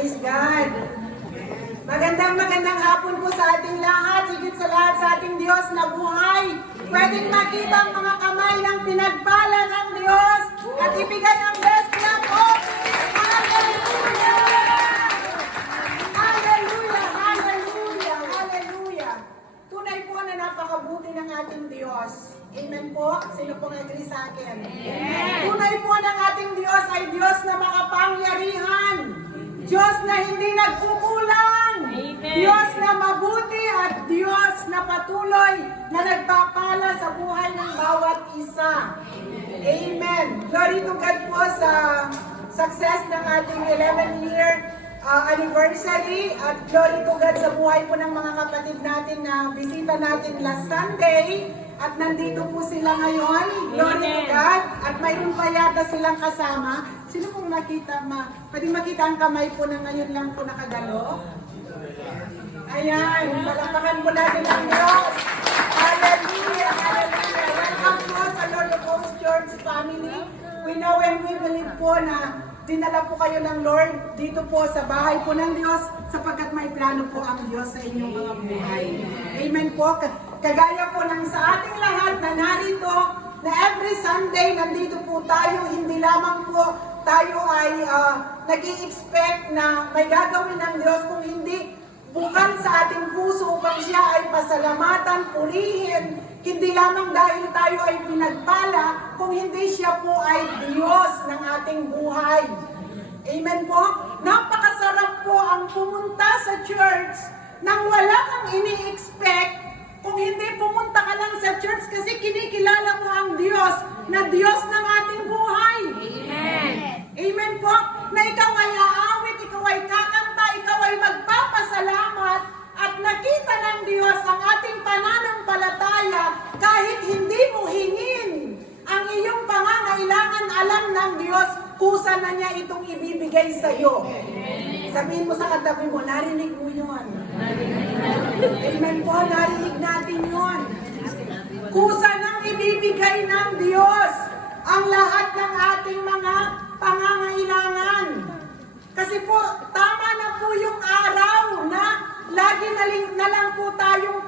Praise God. Magandang hapon po sa ating lahat, higit sa lahat sa ating Diyos na buhay. Pwedeng makita ang mga kamay ng pinagpala ng Diyos at ibigay ang best clap offering. Hallelujah! Hallelujah! Hallelujah! Hallelujah! Tunay po na napakabuti ng ating Diyos. Amen po? Sino pong agree sa akin? Amen. Tunay po ng ating Diyos ay Diyos na makapangyarihan. Diyos na hindi nagkukulang. Amen. Diyos na mabuti at Diyos na patuloy na nagpapala sa buhay ng bawat isa. Amen. Glory to God po sa success ng ating 11-year anniversary at glory to God sa buhay po ng mga kapatid natin na bisita natin last Sunday. At nandito po sila ngayon. Glory to God. At mayroon pa yata silang kasama. Sino pong nakita? Pwede makita ang kamay po na ngayon lang po nakagalo? Ayan. Palakpakan po natin ang Diyos. Hallelujah. Hallelujah. Welcome po sa Lord of Hosts Church family. We know and we believe po na dinala po kayo ng Lord dito po sa bahay po ng Diyos sapagkat may plano po ang Diyos sa inyong mga buhay. Amen po. Kagaya po ng sa ating lahat na narito, na every Sunday nandito po tayo, hindi lamang po tayo ay nag-i-expect na may gagawin ng Diyos, kung hindi bukal sa ating puso upang siya ay pasalamatan, purihin, hindi lamang dahil tayo ay pinagpala, kung hindi siya po ay Diyos ng ating buhay. Amen po? Napakasarap po ang pumunta sa church nang wala kang ini-expect. Kung hindi pumunta ka lang sa church kasi kinikilala mo ang Diyos na Diyos ng ating buhay. Amen. Amen po. Na ikaw ay aawit, ikaw ay kakanta, ikaw ay magpapasalamat at nakita ng Diyos ang ating pananampalataya kahit hindi mo hingin ang iyong pangangailangan, alam ng Diyos, kusa na niya itong ibibigay sa iyo. Sabihin mo sa katabi mo, narinig mo yun. Amen po, narinig natin yun. Kusa nang ibibigay ng Diyos ang lahat ng ating mga pangangailangan. Kasi po, tama na po yung araw na lagi na lang po tayong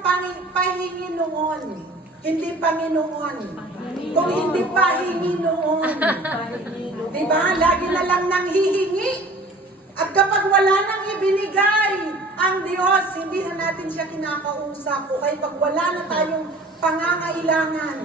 pahingi noon. Hindi Panginoon. Kung hindi pahingi noon. Diba? Lagi na lang nang hihingi. At kapag wala nang ibinigay ang Diyos, hindi na natin siya kinakausap. O kaya pag wala na tayong pangangailangan,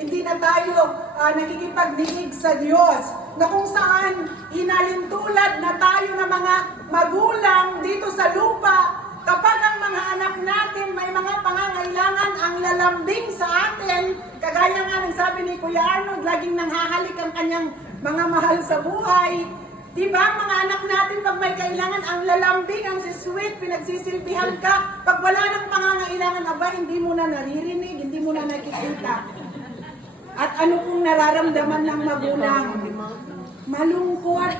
hindi na tayo nakikipagdinig sa Diyos. Na kung saan hinalintulad na tayo ng mga magulang dito sa lupa, kapag ang mga anak natin may mga pangangailangan, ang lalambing sa atin, kagaya nga ng sabi ni Kuya Arnold, laging nanghahalik ang kanyang mga mahal sa buhay. Diba, mga anak natin, pag may kailangan, ang lalambing, ang sisweet, pinagsisilbihan ka. Pag wala ng pangangailangan, aba, hindi mo na naririnig, hindi mo na nakikita. At ano kung nararamdaman ng magulang? Malungkot.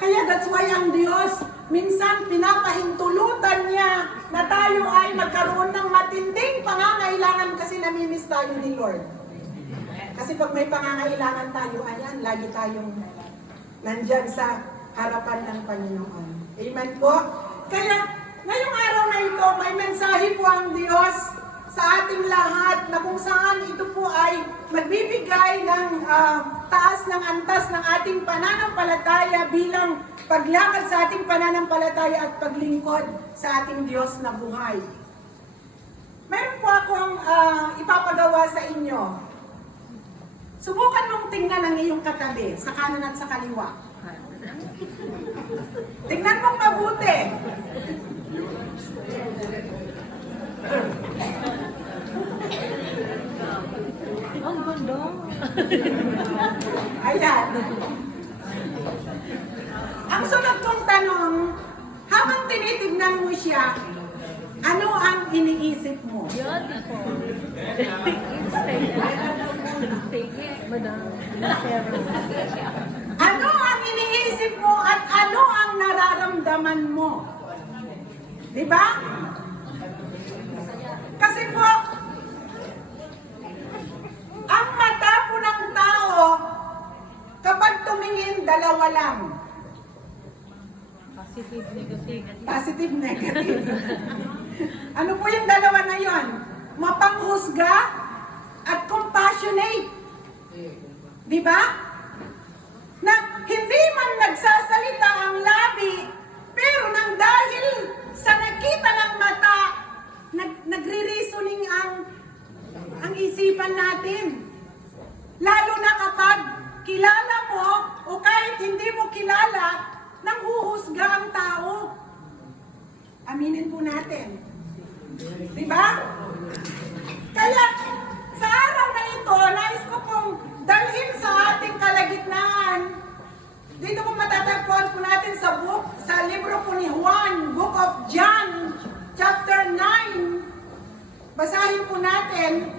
Kaya that's why ang Diyos, minsan pinapahintulutan niya na tayo ay magkaroon ng matinding pangangailangan kasi namimiss tayo ni Lord. Kasi pag may pangangailangan tayo, ayan, lagi tayong nandyan sa harapan ng Panginoon. Amen po? Kaya, ngayong araw na ito, may mensahe po ang Diyos sa ating lahat na kung saan ito po ay magbibigay ng taas ng antas ng ating pananampalataya bilang paglakad sa ating pananampalataya at paglingkod sa ating Diyos na buhay. Mayroon po akong ipapagawa sa inyo. Subukan mong tingnan ang iyong katabi, sa kanan at sa kaliwa. Tingnan mong mabuti. Ang ganda. Ayan. Ang sunod kong tanong, habang tinitignan mo siya, ano ang iniisip mo? Beautiful. Take it, madam. Ano ang iniisip mo at ano ang nararamdaman mo? Diba? Kasi po, ang mata po ng tao, kapag tumingin, dalawa lang. Positive, negative. Positive, negative. Ano po yung dalawa na yon? Mapanghusga at compassionate. Di ba? Na hindi man nagsasalita ang labi, pero nang dahil sa nakita ng mata, nagre-reasoning ang isipan natin. Lalo na kapag kilala mo o kahit hindi mo kilala, nang huhusga ang tao. Aminin po natin. Di ba? Kaya sa araw na ito, nais ko pong dalhin sa ating kalagitnaan. Dito po matatagpuan po natin sa libro po ni Juan, Book of John, chapter 9. Basahin po natin.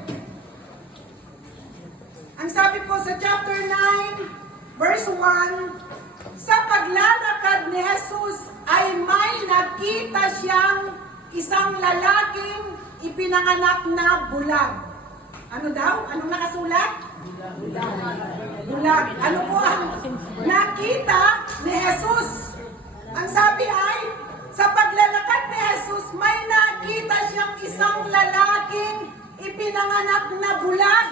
Ang sabi po sa chapter 9, verse 1, sa paglalakad ni Jesus ay may nakita siyang isang lalaking ipinanganak na bulag. Ano daw? Anong nakasulat? Bulag. Ano po ang nakita ni Jesus? Ang sabi ay, sa paglalakad ni Jesus, may nakita siyang isang lalaking ipinanganak na bulag.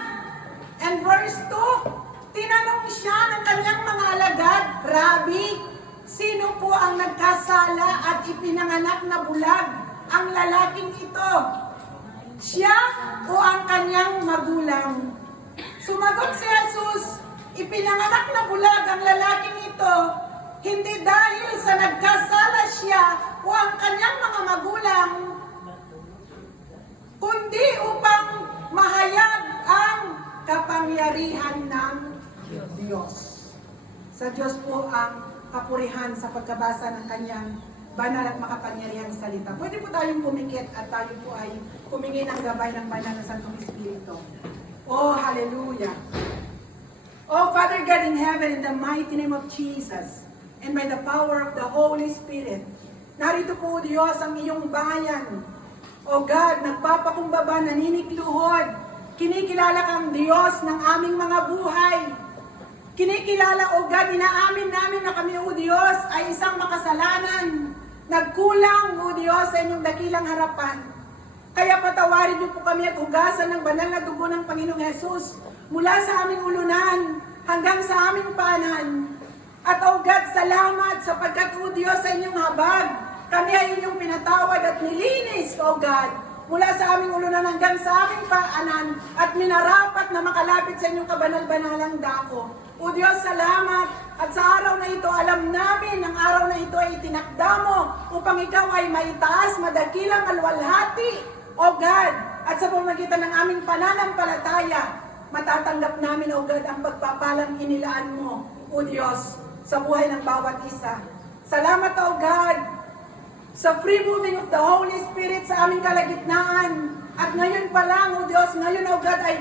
And verse 2, tinanong siya ng kanyang mga alagad, Rabbi, sino po ang nagkasala at ipinanganak na bulag? Ang lalaking ito, siya o ang kanyang magulang? Sumagot si Jesus, ipinanganak na bulag ang lalaking ito, hindi dahil sa nagkasala siya o ang kanyang mga magulang, kundi upang mahayag ang kapangyarihan ng Diyos. Sa Diyos po ang kapurihan sa pagkabasa ng kanyang banal at makapangyarihang salita. Pwede po tayong pumikit at tayo po ay humingi ng gabay ng banal na Santong Espiritu. Oh, hallelujah! Oh, Father God in heaven, in the mighty name of Jesus, and by the power of the Holy Spirit, narito po, Diyos, ang iyong bayan. Oh God, nagpapakumbaba, naninikluhod, kinikilala kang Diyos ng aming mga buhay. Kinikilala, O God, inaamin namin na kami, O Diyos, ay isang makasalanan. Nagkulang, O Diyos, sa inyong dakilang harapan. Kaya patawarin niyo po kami at hugasan ng banal na dugo ng Panginoong Hesus mula sa aming ulunan hanggang sa aming paanan. At O God, salamat sapagkat, O Diyos, sa inyong habag, kami ay inyong pinatawad at nilinis, O God, mula sa aming ulunan hanggang sa aming paanan at minarapat na makalapit sa inyong kabanal-banalang dako. O Diyos, salamat at sa araw na ito, alam namin ang araw na ito ay itinakda mo upang ikaw ay maitaas, madakilang alwalhati, O God, at sa pamagitan ng aming pananampalataya, matatanggap namin, O God, ang pagpapalang inilaan mo, O Diyos, sa buhay ng bawat isa. Salamat, O God, sa free moving of the Holy Spirit sa aming kalagitnaan. At ngayon pa lang, O Diyos, ngayon, O God, ay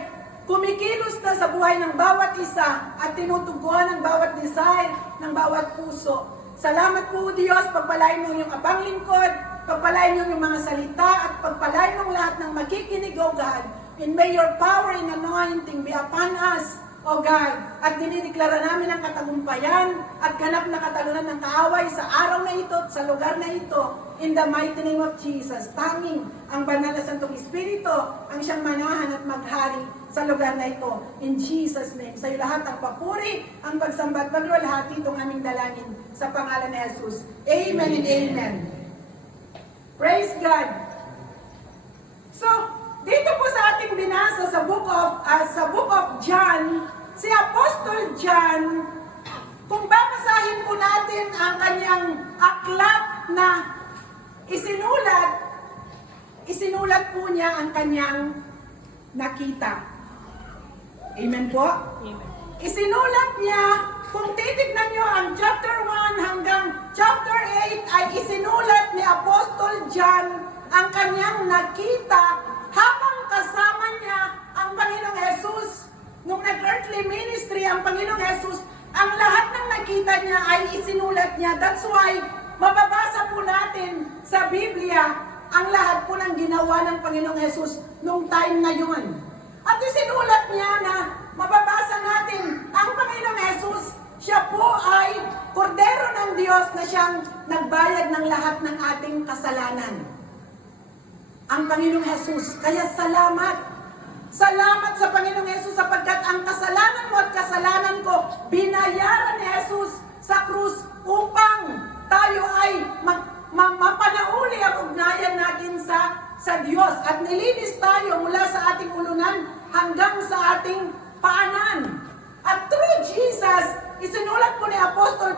kumikilos na sa buhay ng bawat isa at tinutuguan ng bawat desire, ng bawat puso. Salamat po, O Diyos, pagpalain mo yung abang lingkod, pagpalain mo yung mga salita, at pagpalain mo lahat ng makikinig, O God. And may your power and anointing be upon us, O God, at dinideklara namin ang katagumpayan at ganap na katalunan ng kaaway sa araw na ito at sa lugar na ito, in the mighty name of Jesus. Tanging ang banal na Santong Espiritu ang siyang manahan at maghari sa lugar na ito. In Jesus' name, sa iyo lahat ang papuri, ang pagsamba at pagluwalhati itong aming dalangin sa pangalan ni Jesus. Amen and amen. Praise God. So, dito po sa ating binasa sa book of John, si Apostle John, kung babasahin po natin ang kanyang aklat na isinulat po niya ang kanyang nakita. Amen po? Amen. Isinulat niya, kung titignan niyo ang chapter 1 hanggang chapter 8, ay isinulat ni Apostle John ang kanyang nakita habang kasama niya ang Panginoong Jesus. Nung nag-earthly ministry ang Panginoong Jesus, ang lahat ng nakita niya ay isinulat niya. That's why, mababasa po natin sa Biblia ang lahat po ng ginawa ng Panginoong Jesus nung time na yun. At isinulat niya na mababasa natin ang Panginoong Jesus Siya po ay kordero ng Diyos na siyang nagbayad ng lahat ng ating kasalanan. Ang Panginoong Jesus. Kaya salamat. Salamat sa Panginoong Jesus sapagkat ang kasalanan mo at kasalanan ko, binayaran ni Jesus sa krus upang tayo ay mapanauli ang ugnayan natin sa Diyos. At nilinis tayo mula sa ating ulunan hanggang sa ating paanan. At through Jesus, isinulat po ni Apostol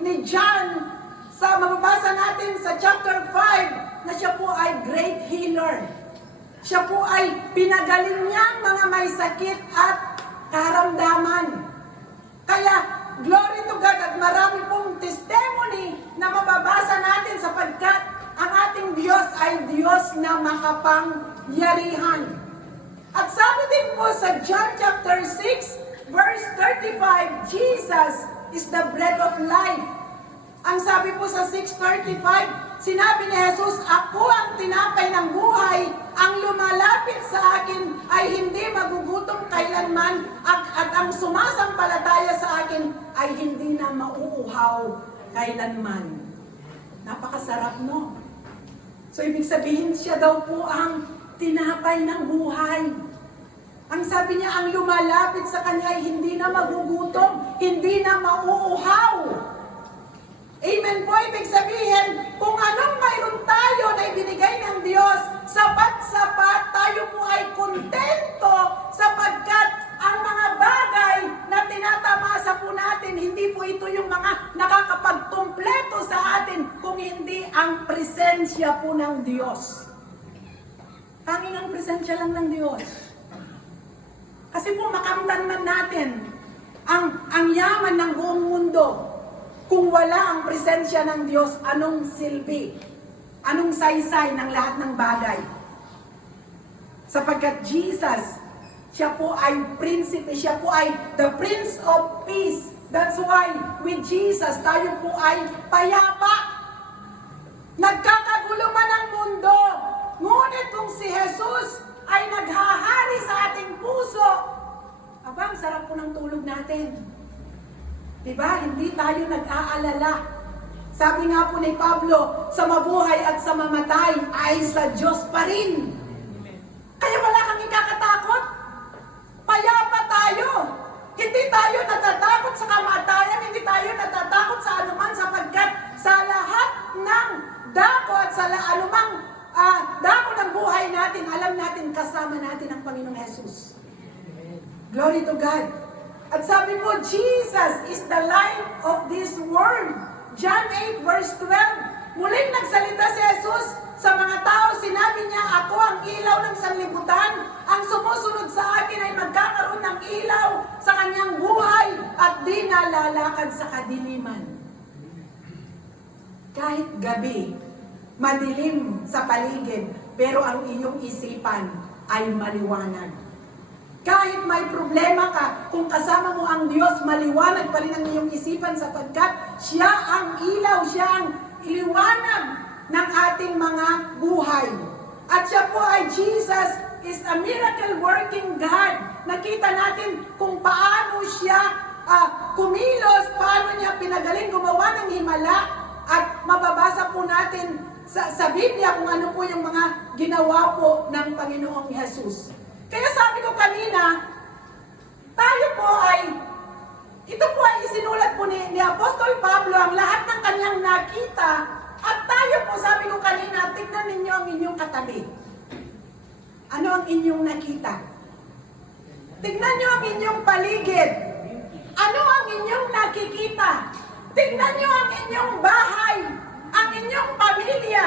ni John sa mababasa natin sa chapter 5 na siya po ay great healer. Siya po ay pinagaling niyang mga may sakit at karamdaman. Kaya, glory to God at marami pong testimony na mababasa natin sapagkat ang ating Diyos ay Diyos na makapangyarihan. At sabi din po sa John chapter 6, verse 35, Jesus is the bread of life. Ang sabi po sa 6:35, sinabi ni Jesus, ako ang tinapay ng buhay, ang lumalapit sa akin ay hindi magugutom kailanman, at ang sumasampalataya sa akin ay hindi na mauuhaw kailanman. Napakasarap, no? So, ibig sabihin siya daw po ang tinapay ng buhay. Ang sabi niya, ang lumalapit sa kanya ay hindi na magugutom, hindi na mauuhaw. Amen po, ibig sabihin, kung anong mayroon tayo na ibinigay ng Diyos, sapat-sapat, tayo po ay kontento sapagkat ang mga bagay na tinatamasa po natin, hindi po ito yung mga nakakapagkumpleto sa atin, kung hindi ang presensya po ng Diyos. Tanging ang presensya lang ng Diyos. Kasi po makamtan man natin ang yaman ng buong mundo. Kung wala ang presensya ng Diyos, anong silbi? Anong saysay ng lahat ng bagay? Sapagkat Jesus, siya po ay prinsipe, siya po ay the Prince of Peace. That's why with Jesus, tayo po ay payapa. Nagkakagulo man ang mundo, ngunit kung si Jesus ay naghahari sa ating puso, abang sarap po ng tulog natin. Diba? Hindi tayo nag-aalala. Sabi nga po ni Pablo, sa mabuhay at sa mamatay ay sa Diyos pa rin. Kaya wala kang ikakatakot. Payapa tayo. Hindi tayo natatakot sa kamatayan, hindi tayo natatakot sa anuman sapagkat sa lahat ng dako at sa anumang dako ng buhay natin, alam natin kasama natin ang Panginoong Jesus. Glory to God. At sabi po, Jesus is the light of this world. John 8 verse 12. Muling nagsalita si Jesus sa mga tao, sinabi niya, ako ang ilaw ng sanlibutan. Ang sumusunod sa akin ay magkakaroon ng ilaw sa kanyang buhay at di nalalakad sa kadiliman. Kahit gabi, madilim sa paligid, pero ang iyong isipan ay maliwanag. Kahit may problema ka, kung kasama mo ang Diyos, maliwanag pa rin ang iyong isipan sapagkat siya ang ilaw, siya ang iliwanag ng ating mga buhay. At siya po ay Jesus is a miracle working God. Nakita natin kung paano siya kumilos, paano niya pinagaling gumawa ng himala, at mababasa po natin sa Biblia kung ano po yung mga ginawa po ng Panginoong Jesus. Kaya sabi ko kanina, tayo po ay, ito po ay isinulat po ni Apostol Pablo ang lahat ng kanyang nakita, at tayo po, sabi ko kanina, tignan ninyo ang inyong katabi. Ano ang inyong nakita? Tignan nyo ang inyong paligid. Ano ang inyong nakikita? Tignan nyo ang inyong bahay, ang inyong pamilya.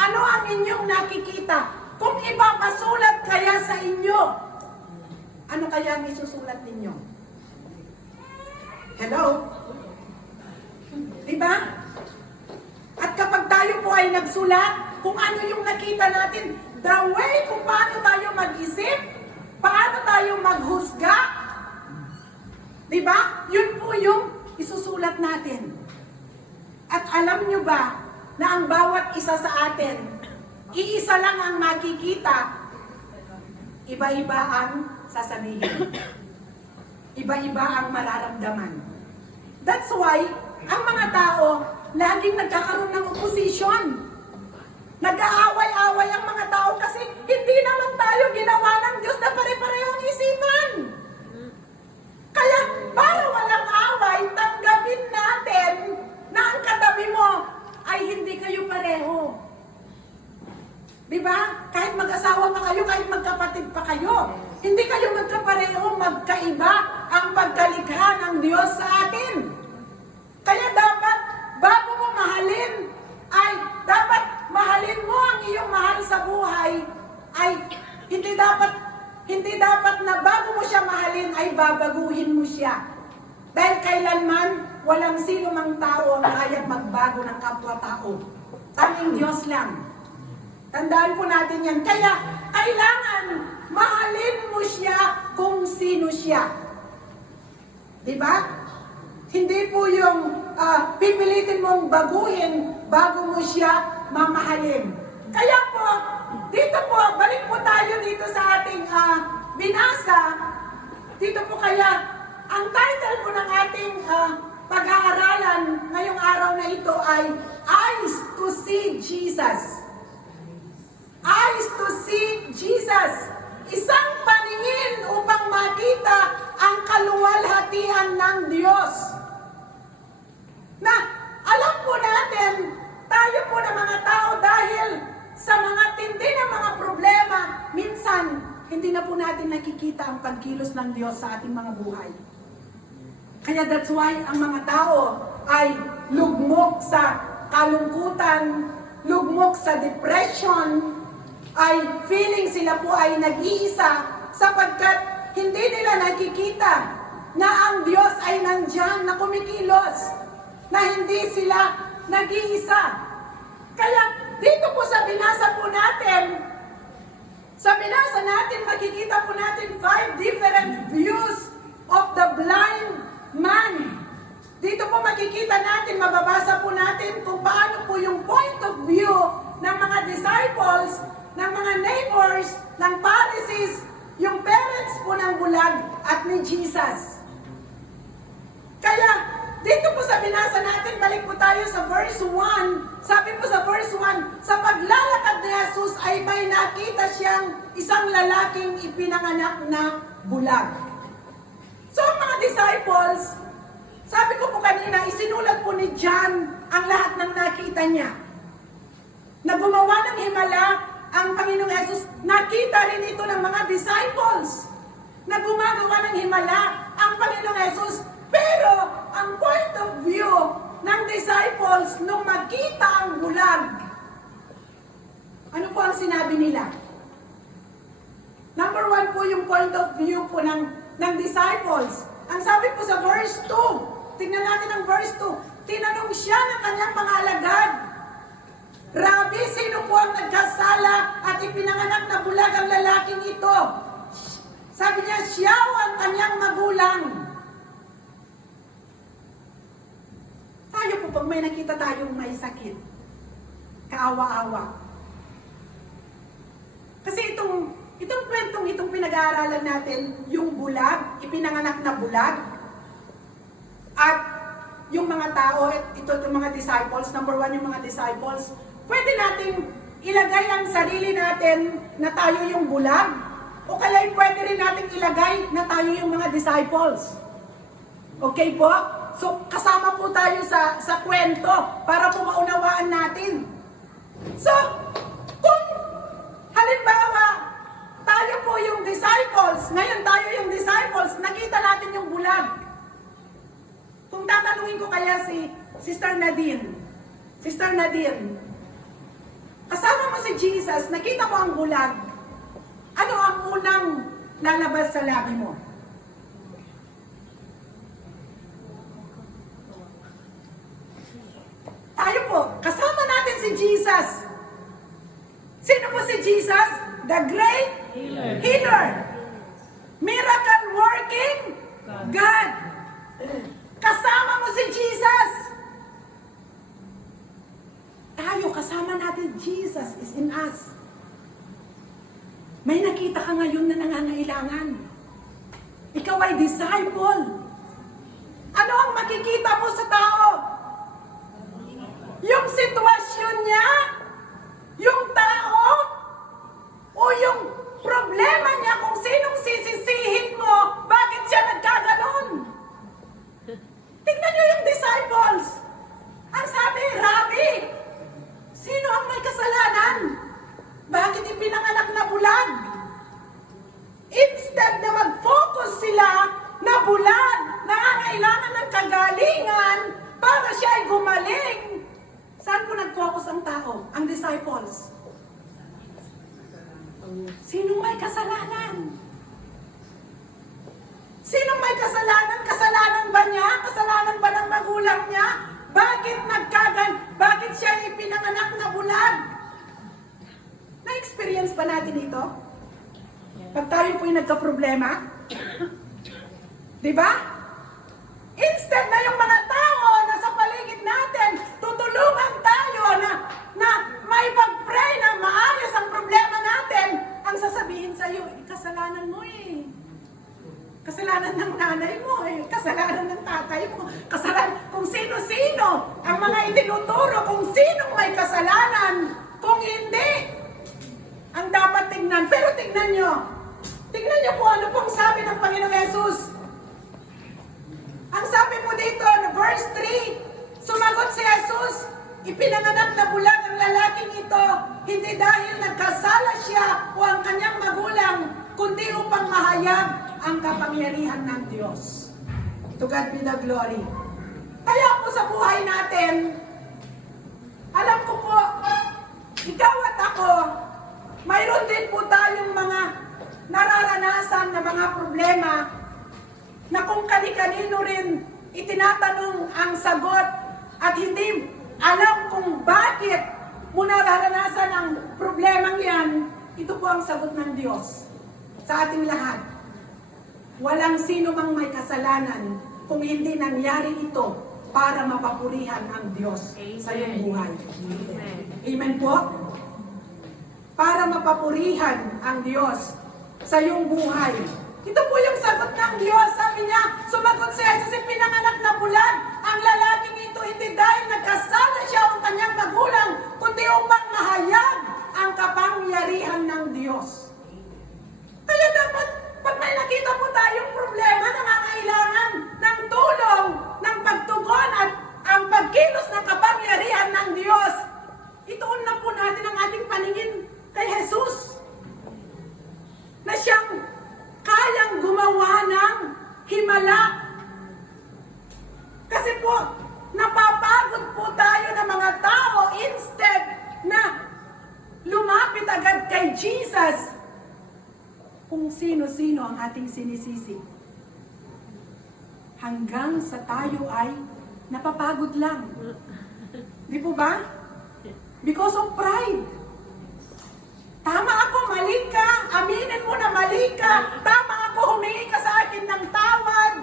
Ano ang inyong nakikita? Kung iba masulat kaya sa inyo, ano kaya ang isusulat ninyo? Hello? Diba? At kapag tayo po ay nagsulat, kung ano yung nakita natin, the way kung paano tayo mag-isip, paano tayo maghusga, diba? Yun po yung isusulat natin. At alam nyo ba na ang bawat isa sa atin, iisa lang ang makikita, iba-iba ang sasabihin. Iba-iba ang mararamdaman. That's why, ang mga tao, laging nagkakaroon ng opposition. Nag-aaway-away ang mga tao kasi hindi naman tayo ginawa ng Diyos na pare-parehong isipan. Kaya, para walang away, tanggapin natin na ang katabi mo ay hindi kayo pareho. Diba? Kahit mag-asawa pa kayo, kahit magkapatid pa kayo, hindi kayo magkapareho, magkaiba ang pagkalikha ng Diyos sa atin. Kaya dapat, bago mo mahalin, ay dapat mahalin mo ang iyong mahal sa buhay, ay hindi dapat na bago mo siya mahalin, ay babaguhin mo siya. Dahil kailanman, walang sino mang tao ang kaya magbago ng kapwa-tao. Tanging Diyos lang. Tandaan po natin yan. Kaya, kailangan mahalin mo siya kung sino siya. Diba? Hindi po yung pipilitin mong baguhin bago mo siya mamahalin. Kaya po, dito po, balik po tayo dito sa ating binasa. Dito po kaya, ang title po ng ating pag-aaralan ngayong araw na ito ay Eyes to See Jesus. Eyes to see Jesus. Isang paningin upang makita ang kaluwalhatian ng Diyos. Na alam po natin, tayo po na mga tao dahil sa mga tindi ng mga problema, minsan hindi na po natin nakikita ang pagkilos ng Diyos sa ating mga buhay. Kaya that's why ang mga tao ay lugmok sa kalungkutan, lugmok sa depression, ay feeling sila po ay nag-iisa sapagkat hindi nila nakikita na ang Diyos ay nandyan na kumikilos, na hindi sila nag-iisa. Kaya dito po sa binasa po natin, makikita po natin 5 different views of the blind man. Dito po makikita natin, mababasa po natin kung paano po yung point of view ng mga disciples, ng mga neighbors, ng Pharisees, yung parents po ng bulag at ni Jesus. Kaya, dito po sa binasa natin, balik po tayo sa verse 1. Sabi po sa verse 1, sa paglalakad ni Jesus ay may nakita siyang isang lalaking ipinanganak na bulag. So, ang mga disciples, sabi ko po kanina, isinulat po ni John ang lahat ng nakita niya. Na gumawa ng himala ang Panginoong Jesus, nakita rin ito ng mga disciples. Na gumagawa ng himala ang Panginoong Jesus. Pero, ang point of view ng disciples nung makita ang bulag, ano po ang sinabi nila? Number 1 po yung point of view po ng disciples. Ang sabi po sa verse 2, tingnan natin ang verse 2, tinanong siya ng kanyang mga alagad, Rabbi, sino po ang nagkasala at ipinanganak na bulag ang lalaking ito? Sabi niya, siya o ang kanyang magulang. Tayo po, pag may nakita tayong may sakit, kaawa-awa. Kasi itong kwentong itong pinag-aaralan natin, yung bulag, ipinanganak na bulag, at yung mga tao, ito yung mga disciples, number 1 yung mga disciples, pwede nating ilagay ang sarili natin na tayo yung bulag, o kaya pwede rin nating ilagay na tayo yung mga disciples. Okay po? So, kasama po tayo sa kwento para po maunawaan natin. So, kung halimbawa, tayo po yung disciples, ngayon tayo yung disciples, nakita natin yung bulag. Kung tatanungin ko kaya si Sister Nadine, kasama mo si Jesus, nakita mo ang bulag, ano ang unang lalabas sa labi mo? Tayo po, kasama natin si Jesus. Sino po si Jesus? The great healer. Miracle working God. Kasama mo si Jesus. Tayo, kasama natin, Jesus is in us. May nakita ka ngayon na nangangailangan. Ikaw ay disciple. Ano ang makikita mo sa tao? Yung sitwasyon niya? Yung tao? O yung problema niya kung sinong sisisihin mo? Bakit siya nagkaganon? Tingnan niyo yung disciples. Ang sabi, Rabbi, sino ang may kasalanan? Bakit ipinanganak na bulag? Instead na mag-focus sila na bulag, nangangailangan ng kagalingan para siya ay gumaling. Saan po nag-focus ang tao? Ang disciples. Sinong may kasalanan? Sinong may kasalanan? Kasalanan ba niya? Kasalanan ba ng magulang niya? Bakit siya ipinanganak na bulag? Na-experience ba natin ito? Pag tayo po'y nagka-problema? Diba? Instead na yung mga tao na sa paligid natin, tutulungan tayo na may pag-pray na maayos ang problema natin, ang sasabihin sa'yo, kasalanan mo eh. Kasalanan ng nanay mo eh. Kasalanan ng tatay mo. Kasalanan kung sino-sino ang mga itinuturo kung sinong may kasalanan. Kung hindi, ang dapat tingnan. Pero tingnan nyo po ano pong sabi ng Panginoong Yesus. Ang sabi po dito, na verse 3, sumagot si Jesus, ipinanganak na bulag ang lalaking ito, hindi dahil nagkasala siya o ang kanyang magulang, kundi upang mahayag ang kapangyarihan ng Diyos. To God be the glory. Kaya po sa buhay natin, alam ko po, ikaw at ako, mayroon din po tayong mga nararanasan na mga problema na kung kani-kanino rin itinatanong ang sagot at hindi alam kung bakit mo nararanasan ang problemang yan, ito po ang sagot ng Diyos sa ating lahat. Walang sino mang may kasalanan kung hindi nangyari ito para mapapurihan ang Diyos sa iyong buhay. Amen po? Para mapapurihan ang Diyos sa iyong buhay. Ito po yung sagot ng Diyos. Sabi niya, sumagot si Jesus, pinanganak na bulag. Ang lalaking ito hindi dahil nagkasala siya ang kanyang magulang, kundi upang mahayag ang kapangyarihan ng Diyos. Kaya dapat, pag may nakita po tayong problema, nangangailangan ng tulong, ng pagtugon at ang pagkilos ng kapangyarihan ng Diyos, ituon na po natin ang ating paningin kay Jesus. Na siyang kayang gumawa ng himala. Kasi po, napapagod po tayo ng mga tao instead na lumapit agad kay Jesus. Kung sino-sino ang ating sinisisi. Hanggang sa tayo ay napapagod lang. Di po ba? Because of pride. Tama ako, mali ka. Aminin mo na mali ka. Tama ako, humingi ka sa akin ng tawad.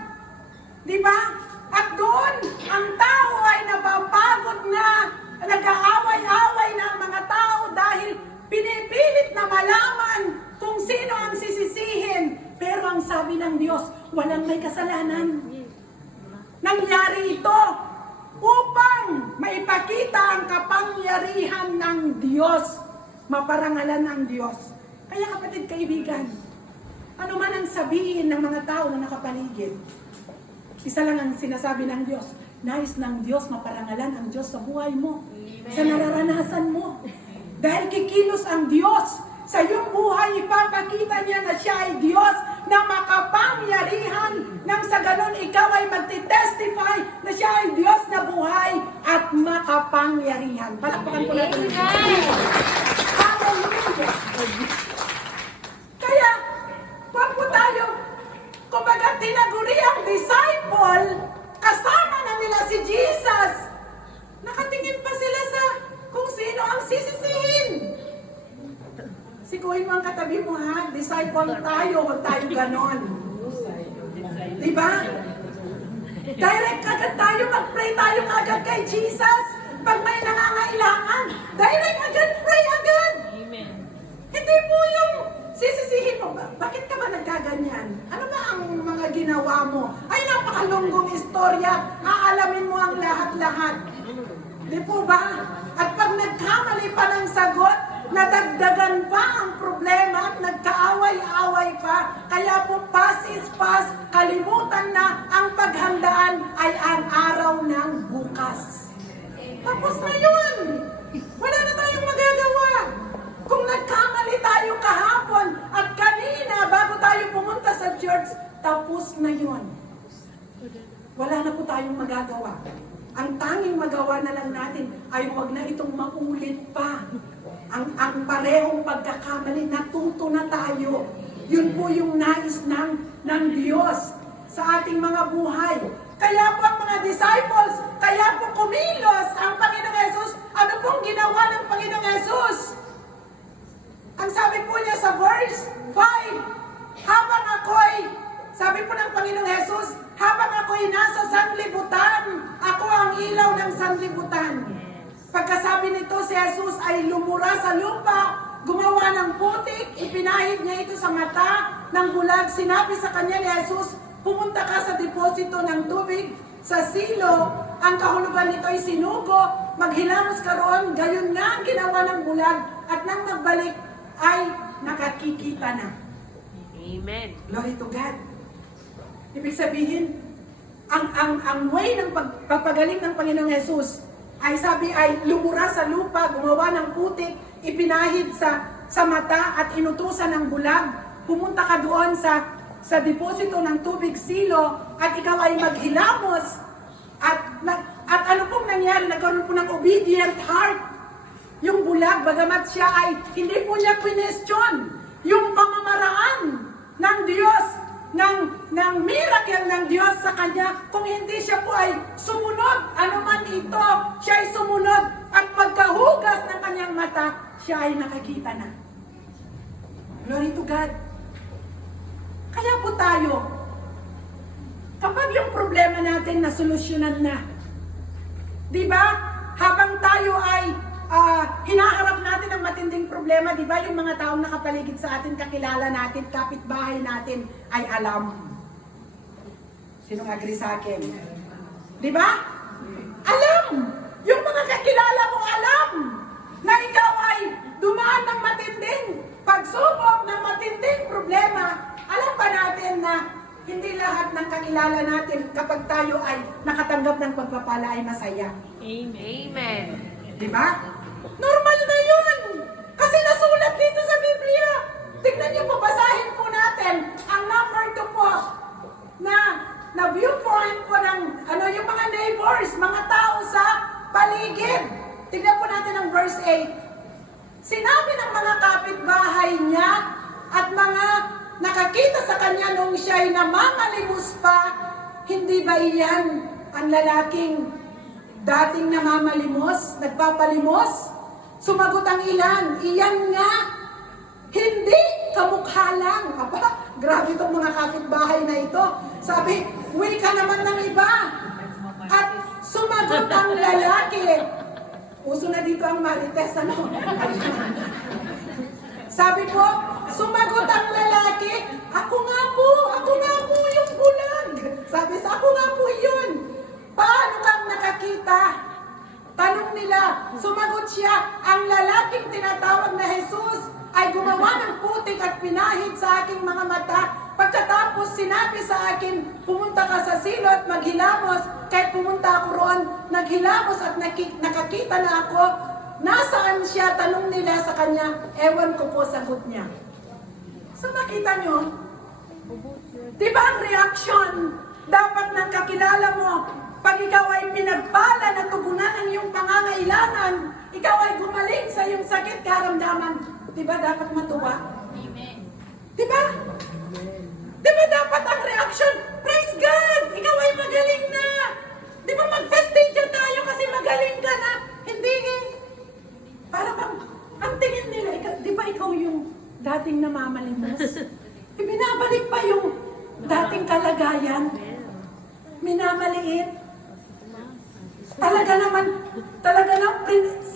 Di ba? At doon, ang tao ay napapagod na. Nag-aaway-away na ang mga tao dahil pinipilit na malaman kung sino ang sisisihin. Pero ang sabi ng Diyos, walang may kasalanan. Nangyari ito upang maipakita ang kapangyarihan ng Diyos. Maparangalan ng Diyos. Kaya kapatid kaibigan, ano man ang sabihin ng mga tao na nakapaligid, isa lang ang sinasabi ng Diyos, nais ng Diyos maparangalan ang Diyos sa buhay mo, sa nararanasan mo. Dahil kikilos ang Diyos sa iyong buhay, ipapakita niya na siya ay Diyos na makapangyarihan nang sa ganon ikaw ay magtitestify na siya ay Diyos na buhay at makapangyarihan. Palakpakan ko natin. Hallelujah! Kaya, wag po tayo, kumbaga tinaguri ang disciple, kasama na nila si Jesus. Nakatingin pa sila sa kung sino ang sisisihin. Sikuhin mo ang katabi mo ha, disciple tayo, huwag tayo ganon. Diba? Direct agad tayo, mag-pray tayo agad kay Jesus. Pag may nangangailangan, direct agad, pray agad. Amen. Hindi po yung sisisihin mo, bakit ka ba nagkaganyan? Ano ba ang mga ginawa mo? Ay, Ay, napakalunggong istorya. Aalamin mo ang lahat-lahat. Di po ba? At pag nagkamali pa ng sagot, nadagdagan pa ang problema at nagkaaway-away pa. Kaya po, pass is pass, kalimutan na ang paghandaan ay ang araw ng bukas. Tapos na yun. Wala na tayong magagawa. Kung nagkamali tayo kahapon at kanina bago tayo pumunta sa church, tapos na yun. Wala na po tayong magagawa. Ang tanging magawa na lang natin ay huwag na itong maulit pa. Ang parehong pagkakamali, natuto na tayo. Yun po yung nais ng Diyos sa ating mga buhay. Kaya po ang mga disciples, kaya po kumilos ang Panginoong Yesus. Ano pong ginawa ng Panginoong Yesus? Ang sabi po niya sa verse 5, habang ako'y, sabi po ng Panginoong Yesus, habang ako'y nasa sanlibutan, ako ang ilaw ng sanlibutan. Pagkasabi nito, si Jesus ay lumura sa lupa, gumawa ng putik, ipinahid niya ito sa mata ng bulag. Sinabi sa kanya ni Jesus, pumunta ka sa deposito ng tubig sa silo, ang kahulugan nito ay sinugo, maghilamos ka roon, gayon nga ang ginawa ng bulag, at nang magbalik ay nakakikita na. Amen. Glory to God. Ibig sabihin, ang way ng pagpagaling ng Panginoong Yesus ay sabi ay lumura sa lupa, gumawa ng putik, ipinahid sa mata at inutusan ng bulag. Pumunta ka doon sa deposito ng tubig silo at ikaw ay maghilamos. At ano pong nangyari? Nagkaroon po ng obedient heart. Yung bulag, bagamat siya ay hindi po niya question yung pamamaraan ng Diyos, ng miracle ng Diyos sa kanya. Kung hindi siya po ay sumunod, ano man ito, siya ay sumunod at pagkahugas ng kanyang mata, siya ay nakakita na. Glory to God. Kaya po tayo, kapag yung problema natin na solusyonan na, di ba? Habang tayo ay hinaharap natin ang matinding problema, di ba? Yung mga taong nakapaligid sa atin, kakilala natin, kapitbahay natin, ay alam. Sinong agree sa akin? Di ba? Alam! Yung mga kakilala mo alam na ikaw ay dumaan ng matinding pagsubok, ng matinding problema. Alam ba natin na hindi lahat ng kakilala natin kapag tayo ay nakatanggap ng pagpapala ay masaya? Amen. Di ba? Normal na yun! Kasi nasulat dito sa Biblia. Tignan niyo po, basahin po natin ang number 2 po na viewpoint po ng yung mga neighbors, mga tao sa paligid. Tignan po natin ang verse 8. Sinabi ng mga kapitbahay niya at mga nakakita sa kanya nung siya'y namamalimos pa, hindi ba iyan ang lalaking dating namamalimos, nagpapalimos? Sumagot ang ilan, iyan nga, hindi, kamukha lang. Aba, grabe itong mga kapitbahay na ito. Sabi, uwi ka naman ng iba. At sumagot ang lalaki. Uso na dito ang marites, ano? Sabi po, sumagot ang lalaki, ako nga po yung bulag. Sabi sa, ako nga po yun. Paano kang nakakita? Tanong nila, sumagot siya, ang lalaking tinatawag na Jesus ay gumawa ng putik at pinahid sa aking mga mata. Pagkatapos sinabi sa akin, pumunta ka sa silo at maghilamos. Kahit pumunta ako roon, naghilamos at nakakita na ako. Nasaan siya? Tanong nila sa kanya, ewan ko po, sagot niya. So makita nyo, di ba ang reaction dapat ng kakilala mo? Pag ikaw ay pinagpala na tugunan ang iyong pangangailangan, ikaw ay gumaling sa iyong sakit karamdaman, di ba dapat matuwa? Amen. Di ba? Di ba dapat ang reaction, praise God! Ikaw ay magaling na! Di ba mag-festage tayo kasi magaling ka na? Hindi eh. Para bang, ang tingin nila, di ba ikaw yung dating namamalimos? Ibinabalik pa yung dating kalagayan. Minamaliit. Talaga naman,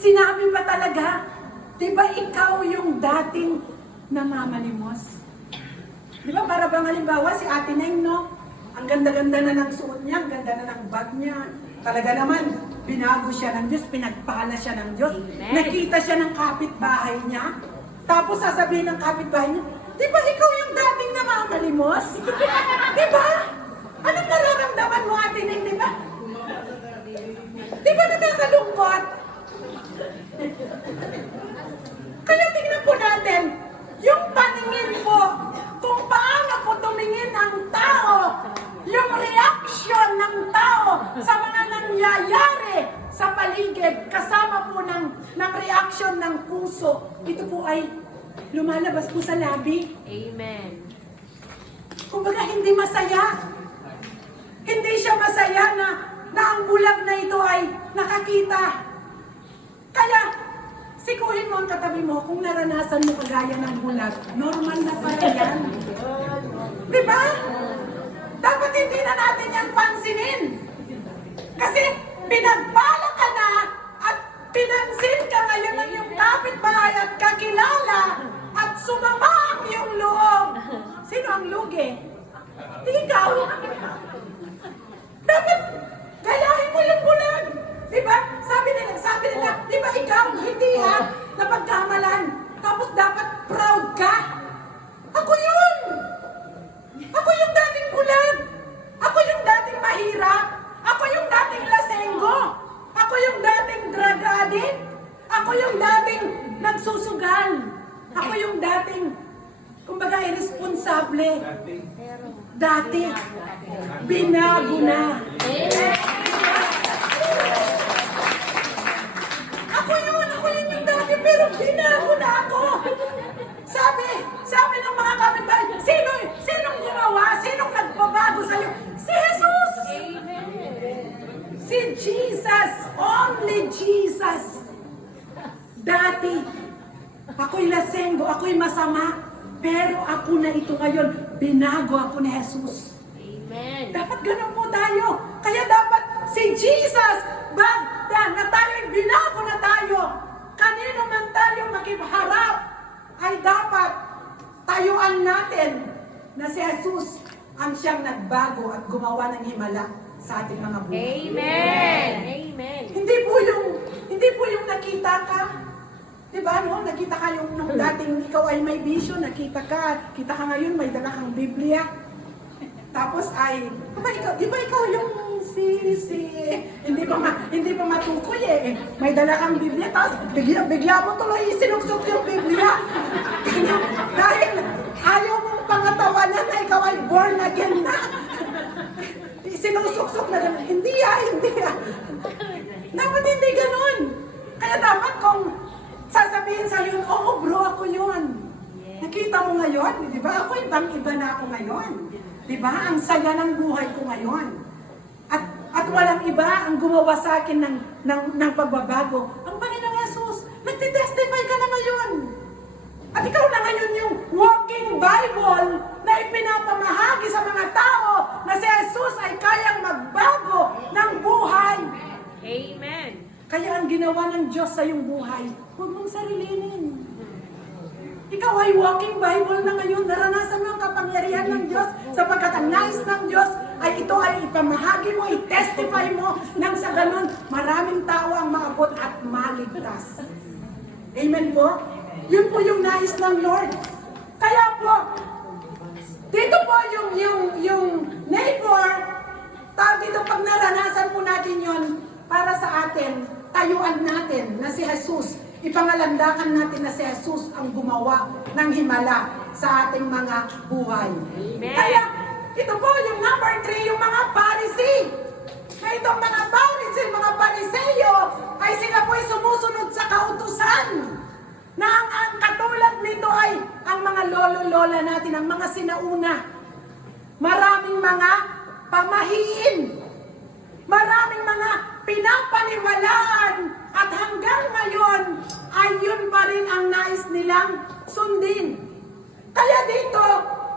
sinabi ba talaga? Di ba ikaw yung dating namamalimos? Di ba para bang halimbawa si Ate Neng, no? Ang ganda-ganda na ng suot niya, ang ganda na ng bag niya. Talaga naman, binago siya ng Diyos, pinagpala siya ng Diyos. Amen. Nakita siya ng kapitbahay niya. Tapos sasabihin ng kapitbahay niya, di ba ikaw yung dating namamalimos? Di ba? Anong nararamdaman mo, Ate Ning, di ba? Di ba nakakalungkot? Kaya tingnan po natin, yung paningin po, kung paano po tumingin ang tao, yung reaction ng tao sa mga nangyayari sa paligid, kasama po ng reaction ng puso, ito po ay lumalabas po sa labi. Amen. Kumbaga hindi masaya. Hindi siya masaya na ang bulag na ito ay nakakita. Kaya, sikuhin mo ang katabi mo kung naranasan mo kagaya ng bulag. Normal na pala yan. Diba? Dapat hindi na natin yan pansinin. Kasi pinagpala ka na at pinansin ka ngayon ng iyong kapitbahay at kakilala at sumama ang iyong loob. Sino ang lugi? Ikaw. Dapat gayahin mo yung bulag. Diba? Sabi nila, diba ikaw, hindi napagkamalan. Tapos dapat proud ka. Ako yun. Ako yung dating bulag. Ako yung dating mahirap. Ako yung dating lasenggo. Ako yung dating drug addict. Ako yung dating nagsusugal. Ako yung dating, kumbaga, irresponsable. Dati. Binago na. Ako yun yung dati, pero binago na ako. Sabi ng mga kapitbahay, sinong gumawa? Sinong nagbabago sa'yo? Si Jesus! Si Jesus! Only Jesus! Dati, ako'y lasenggo, ako'y masama, pero ako na ito ngayon, binago ako ni Jesus. Amen. Dapat ganun po tayo. Kaya dapat si Jesus, na tayo'y binago na tayo. Kanino man tayo makipharap, ay dapat tayuan natin na si Jesus ang siyang nagbago at gumawa ng himala sa ating mga buhay. Amen. Amen. Hindi po yung nakita ka. Diba, no? Nakita ka yung nung dating ikaw ay may vision, kita ka ngayon, may dala kang Biblia. Tapos ay, di ba ikaw yung hindi pa matukoy eh. May dala kang Biblia, tapos bigla mo tuloy isinuksok yung Biblia. Dahil ayaw mong pangatawanan na ikaw ay born again na. Sinusuksok na gano'n. Hindi. Dapat hindi ganun. Kaya dapat kung sasabihin sa yun, oo bro, ako yun. Nakita mo ngayon, di ba? Ako ibang-iba na ako ngayon. Di ba? Ang saya ng buhay ko ngayon. At walang iba ang gumawa sa akin ng pagbabago. Ang Panginoong Jesus, nagtitestify ka na ngayon. At ikaw na ngayon yung walking Bible na ipinapamahagi sa mga tao na si Jesus ay kayang magbago ng buhay. Amen. Kaya ang ginawa ng Diyos sa iyong buhay, huwag mong sarilinin. Ikaw ay walking Bible na ngayon. Naranasan mo ang kapangyarihan ng Diyos sapagkat ang nais ng Diyos ay ito ay ipamahagi mo, i-testify mo nang sa ganun maraming tao ang maabot at maligtas. Amen po? Yun po yung nais ng Lord. Kaya po, dito po yung neighbor, dito pag naranasan po natin yun, para sa atin, tayuan natin na si Jesus. Ipangalandakan natin na si Jesus ang gumawa ng himala sa ating mga buhay. Amen. Kaya, ito po yung number 3, yung mga Pharisee. Na itong mga Pharisee, mga Pariseyo, ay sila po ay sumusunod sa kautusan. Na ang katulad nito ay ang mga lolo-lola natin, ang mga sinauna. Maraming mga pamahiin. Maraming mga pinapaniwalaan. At hanggang ngayon, ay yun pa rin ang nais nilang sundin. Kaya dito,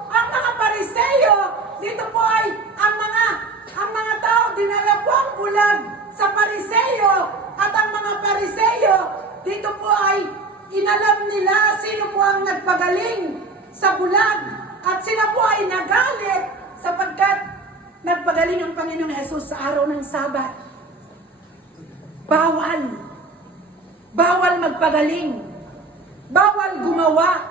ang mga Pariseyo, dito po ay ang mga tao, dinala po ang bulag sa Pariseyo. At ang mga Pariseyo, dito po ay inalam nila sino po ang nagpagaling sa bulag. At sila po ay nagalit sapagkat nagpagaling ang Panginoong Jesus sa araw ng Sabat. Bawal. Bawal magpagaling. Bawal gumawa.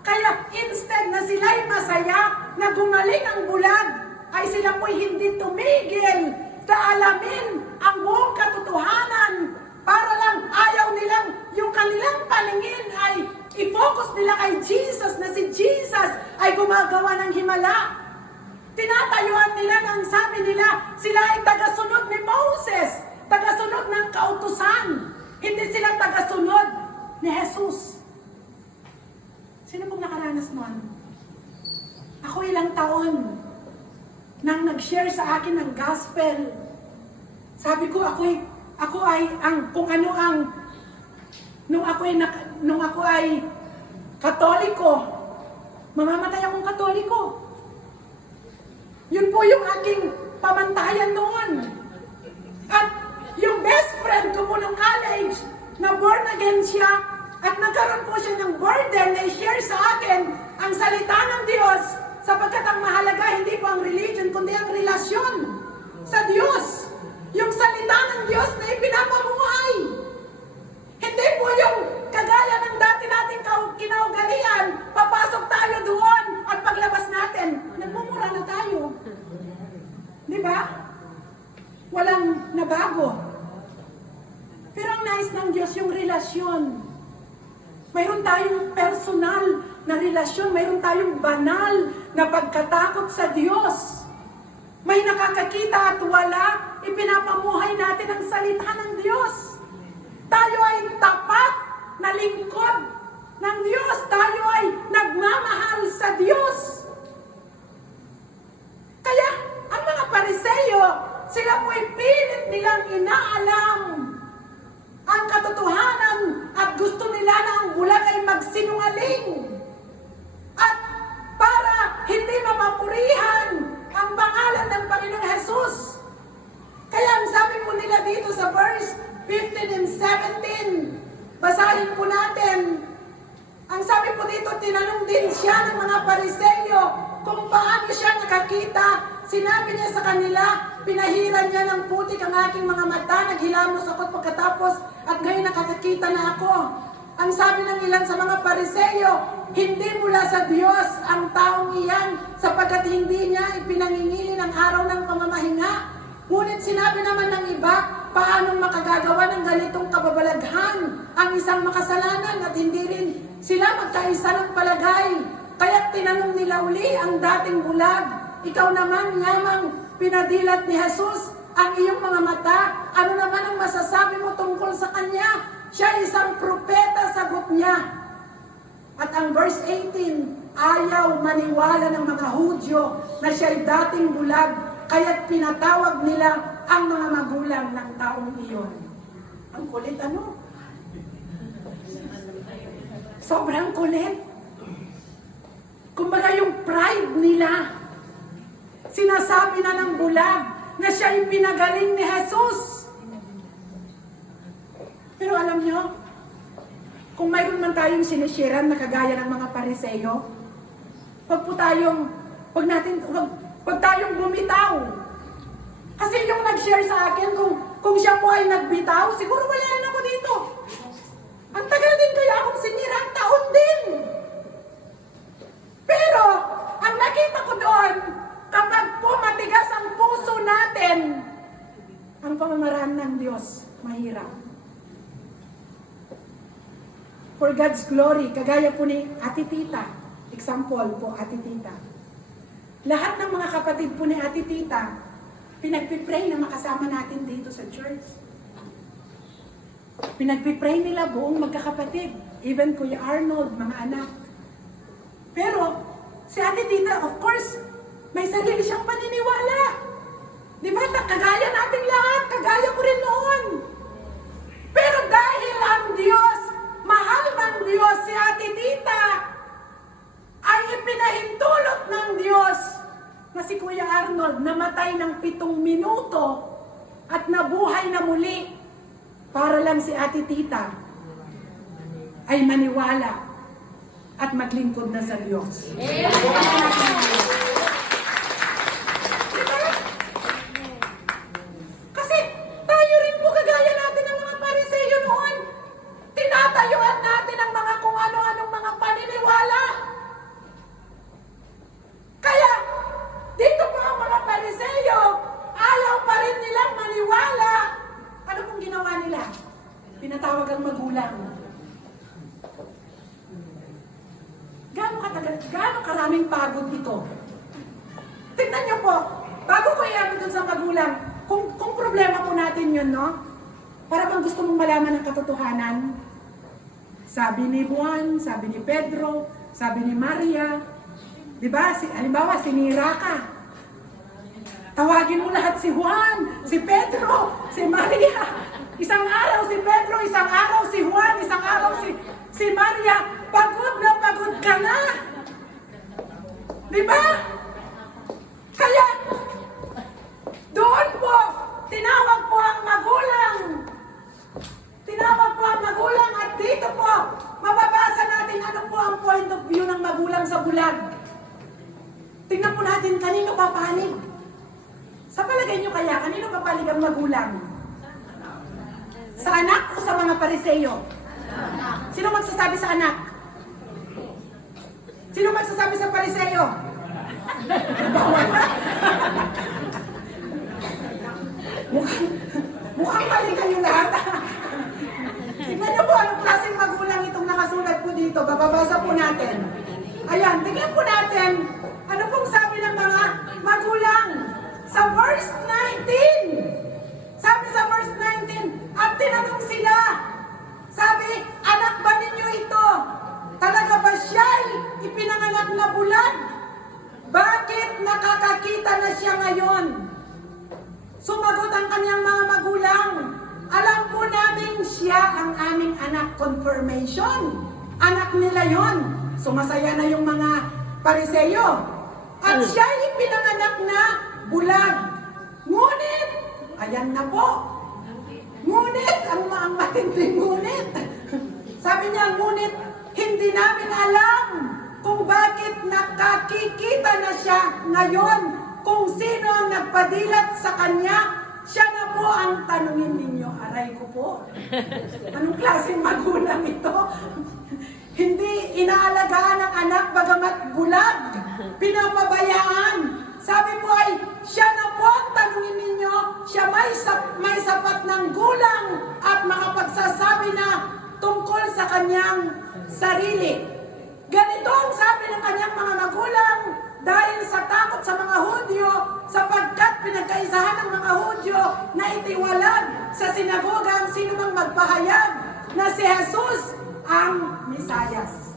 Kaya instead na sila'y masaya na gumaling ang bulag, ay sila po'y hindi tumigil na alamin ang buong katotohanan para lang ayaw nilang yung kanilang paningin ay i-focus nila kay Jesus, na si Jesus ay gumagawa ng himala. Tinatayuan nila ng sabi nila, sila ay tagasunod ni Moses, tagasunod ng kautusan. Hindi sila tagasunod ni Jesus. Sino pong nakaranas nun? Ako ilang taon nang nag-share sa akin ng gospel. Sabi ko, ako ay ang kung ano ang nung ako ay Katoliko, mamamatay akong Katoliko. Yun po yung aking pamantayan noon. At yung best friend ko po nung college, na born again siya, at nagkaroon po siya ng burden na i-share sa akin ang salita ng Diyos, sapagkat ang mahalaga hindi po ang religion, kundi ang relasyon sa Diyos. Yung salita ng Diyos na ipinapamuhay. Hindi po yung kagaya ng dati nating kinaugalian, papasok tayo doon at paglabas natin, nagmumura na tayo. Di ba? Walang nabago. Pero ang nais ng Diyos yung relasyon. Mayroon tayong personal na relasyon, mayroon tayong banal na pagkatakot sa Diyos. May nakakakita at wala, ipinapamuhay natin ang salita ng Diyos. Tayo ay tapat na lingkod ng Diyos. Tayo ay nagmamahal sa Diyos. Kaya, ang mga Pariseo, sila po'y pilit nilang inaalam ang katotohanan at gusto nila na ang bulag ay magsinungaling. At para hindi mapapurihan ang pangalan ng Panginoong Jesus. Kaya ang sabi po nila dito sa verse 15 and 17, basahin po natin. Ang sabi po dito, tinanong din siya ng mga Pariseo kung paano siya nakakita. Sinabi niya sa kanila, pinahiran niya ng putik ang aking mga mata, naghilamos ako't pagkatapos at ngayon nakakakita na ako. Ang sabi ng ilan sa mga Pariseo, hindi mula sa Diyos ang taong iyan sapagkat hindi niya ipinangingili ng araw ng pamamahinga. Ngunit sinabi naman ng iba, paanong makagagawa ng ganitong kababalaghan ang isang makasalanan at hindi rin sila magkaisa ng palagay. Kaya tinanong nila uli ang dating bulag, ikaw naman yamang pinadilat ni Jesus ang iyong mga mata, ano naman ang masasabi mo tungkol sa kanya? Siya isang propeta, sagot niya. At ang verse 18, ayaw maniwala ng mga Hudyo na siya'y dating bulag, kaya't pinatawag nila ang mga magulang ng taong iyon. Ang kulit ano? Sobrang kulit. Kumbaga yung pride nila, sinasabi na ng bulag na siya'y pinagaling ni Jesus. Pero alam nyo, kung mayroon man tayong sinishiran na kagaya ng mga Pariseo, wag tayong bumitaw. Kasi yung nag-share sa akin, kung siya po ay nagbitaw, siguro wala rin ako dito. Ang tagal din kaya akong sinirang taon din. Pero, ang nakita ko doon, kapag po matigas ang puso natin, ang pamamaraan ng Diyos, mahirap. For God's glory, kagaya po ni Ate Tita, example po, Ate Tita. Lahat ng mga kapatid po ni Ate Tita, pinagpipray na makasama natin dito sa church. Pinagpipray nila buong magkakapatid. Even Kuya Arnold, mga anak. Pero, si Ate Tita, of course, may sarili siyang paniniwala. Di ba? Kagaya nating lahat. Kagaya ko rin noon. Pero dahil ang Diyos, mahal ng Diyos si Ate Tita, ay ipinahintulot ng Diyos na si Kuya Arnold namatay ng 7 minuto at nabuhay na muli para lang si Ate Tita ay maniwala at maglingkod na sa Diyos. Diba? Tinatayuan natin ang mga kung ano-anong mga paniniwala. Kaya, dito po ang mga Pariseo, ayaw pa rin nilang maniwala. Ano pong ginawa nila? Pinatawag ang magulang. Gaano karaming pagod ito? Tingnan niyo po, bago ko iabot dun sa magulang, kung problema po natin yun, no? Para bang gusto mong malaman ng katotohanan, sabi ni Juan, sabi ni Pedro, sabi ni Maria, di ba? Halimbawa, sinira ka. Tawagin mo lahat si Juan, si Pedro, si Maria. Isang araw si Pedro, isang araw si Juan, isang araw si Maria. Pagod na pagod ka na. Di ba? Kaya, doon po, tinawag po ang magulang. Tinawag po ang magulang at dito po, mababasa natin ano po ang point of view ng magulang sa bulag. Tingnan po natin, kanino papanig? Sa palagay nyo kaya, kanino papanig ang magulang? Sa anak o sa mga Pariseo? Sino magsasabi sa anak? Sino magsasabi sa Pariseo? Bawal na. mukhang mali kayo lahat. Tingnan nyo po anong klaseng magulang itong nakasulat po dito. Bababasa po natin. Ayan, tingnan po natin. Ano pong sabi ng mga magulang? Sa verse 19. Sabi sa verse 19, at tinanong sila, sabi, anak ba ninyo ito? Talaga ba siya'y ipinanganak na bulag? Bakit nakakakita na siya ngayon? Sumagot ang kanyang mga magulang, alam po namin siya ang aming anak. Confirmation. Anak nila yon. Sumasaya na yung mga Pariseo. At siya'y ipinanganak na bulag. Ngunit, ayan na po. Ngunit, ang matinding ngunit. Sabi niya, ngunit, hindi namin alam kung bakit nakakikita na siya ngayon, kung sino ang nagpadilat sa kanya. Siya na po ang tanungin ninyo. Aray ko po. Anong klaseng magulang ito? Hindi inaalagaan ang anak bagamat bulag. Pinapabayaan. Sabi po ay, siya na po ang tanungin ninyo. Siya may sapat ng gulang at makapagsasabi na tungkol sa kanyang sarili. Ganito ang sabi ng kanyang mga magulang dahil sa takot sa mga Hudyo, sapagkat pinagkaisahan ng mga Hudyo na itiwalag sa sinagoga ang sinumang magpahayag na si Jesus ang Mesayas.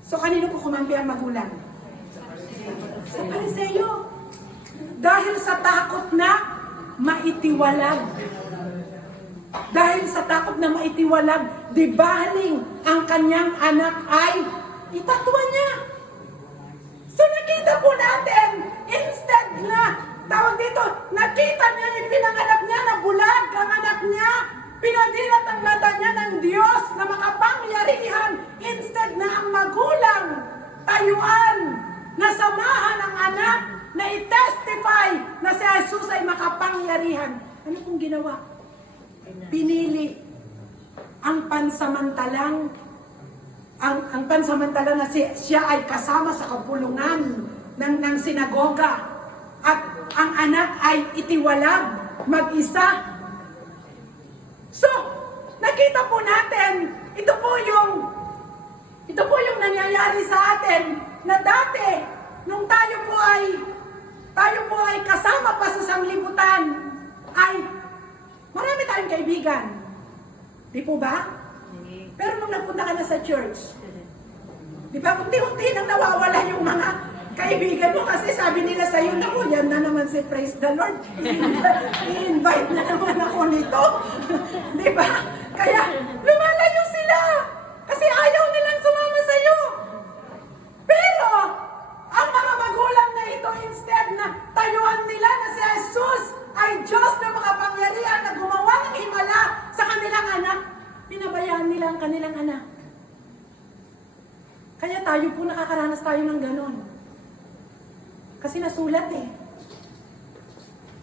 So kanino po kumampi ang magulang? Sa Pariseo. Dahil sa takot na maitiwalag. Dahil sa takot na maitiwalag, di baling ang kanyang anak ay itatwa niya. So nakita po natin, instead na, tawag dito, nakita niya, ipinanganak niya na bulag ang anak niya, pinadilat ang mata niya ng Diyos na makapangyarihan, instead na ang magulang, tayuan, na samahan ang anak, na i-testify na si Jesus ay makapangyarihan. Ano pong ginawa? Pinili ang pansamantalang ang pansamantala na siya ay kasama sa kapulungan ng sinagoga at ang anak ay itiwalag mag-isa. So, nakita po natin, ito po yung nangyayari sa atin na dati nung tayo po ay kasama pa sa sanglibutan ay marami tayong kaibigan. Di po ba? Pero nung nagpunta ka na sa church, di ba, unti-unti nang nawawala yung mga kaibigan mo kasi sabi nila sa'yo, naku, yan na naman si Praise the Lord. I-invite na naman ako nito. Di ba? Kaya, lumalayo sila. Kasi ayaw nilang sumama sa'yo. Pero, ang mga magulang na ito, instead na tayuan nila na si Jesus ay Diyos na makapangyarihan na gumawa ng himala sa kanilang anak, pinabayaan nila ang kanilang anak. Kaya tayo po nakakaranas tayo ng ganon. Kasi nasulat eh.